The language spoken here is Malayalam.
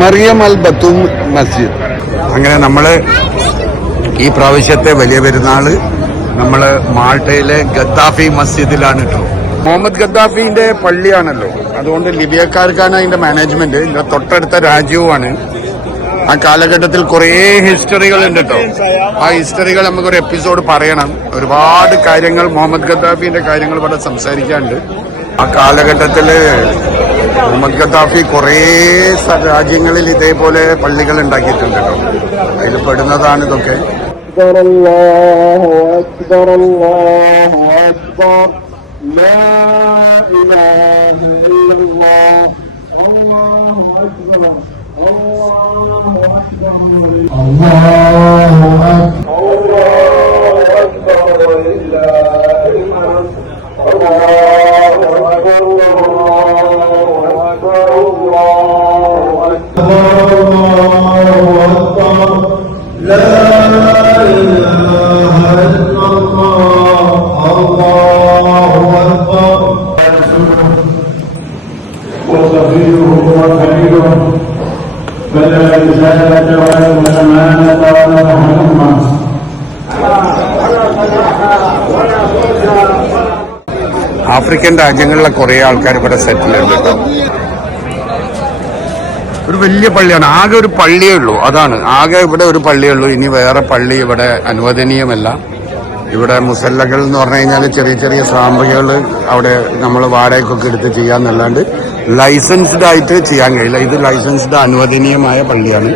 മറിയം അൽ ബത്തൂം മസ്ജിദ്. അങ്ങനെ നമ്മള് ഈ പ്രാവശ്യത്തെ വലിയ പെരുന്നാള് നമ്മള് മാൾട്ടയിലെ ഗദ്ദാഫി മസ്ജിദിലാണ് കേട്ടോ. മുഹമ്മദ് ഗദ്ദാഫിന്റെ പള്ളിയാണല്ലോ, അതുകൊണ്ട് ലിബിയക്കാർക്കാണ് അതിന്റെ മാനേജ്മെന്റ്. ഇതിന്റെ തൊട്ടടുത്ത രാജ്യവുമാണ്. ആ കാലഘട്ടത്തിൽ കുറേ ഹിസ്റ്ററികൾ ഉണ്ട് കേട്ടോ. ആ ഹിസ്റ്ററികൾ നമുക്കൊരു എപ്പിസോഡ് പറയണം. ഒരുപാട് കാര്യങ്ങൾ, മുഹമ്മദ് ഗദ്ദാഫിന്റെ കാര്യങ്ങൾ ഇവിടെ സംസാരിക്കാനുണ്ട്. ആ കാലഘട്ടത്തില് മുഹമ്മദ് ഗദ്ദാഫി കുറേ രാജ്യങ്ങളിൽ ഇതേപോലെ പള്ളികൾ ഉണ്ടാക്കിയിട്ടുണ്ട് കേട്ടോ. അതിൽ പെടുന്നതാണ് ഇതൊക്കെ. ആഫ്രിക്കൻ രാജ്യങ്ങളിലെ കുറെ ആൾക്കാർ ഇവിടെ സെറ്റിൽ ഉണ്ട് കേട്ടോ. ഒരു വലിയ പള്ളിയാണ്. ആകെ ഒരു പള്ളിയേ ഉള്ളൂ. അതാണ് ആകെ ഇവിടെ ഒരു പള്ളിയേ ഉള്ളൂ. ഇനി വേറെ പള്ളി ഇവിടെ അനുവദനീയമല്ല. ഇവിടെ മുസല്ലകൾ എന്ന് പറഞ്ഞു കഴിഞ്ഞാൽ ചെറിയ ചെറിയ സാമ്പകൾ അവിടെ നമ്മൾ വാടകയ്ക്കൊക്കെ എടുത്ത് ചെയ്യാന്നല്ലാണ്ട് ലൈസൻസ്ഡ് ആയിട്ട് ചെയ്യാൻ കഴിയില്ല. ഇത് ലൈസൻസ്ഡ് അനുവദനീയമായ പള്ളിയാണ്.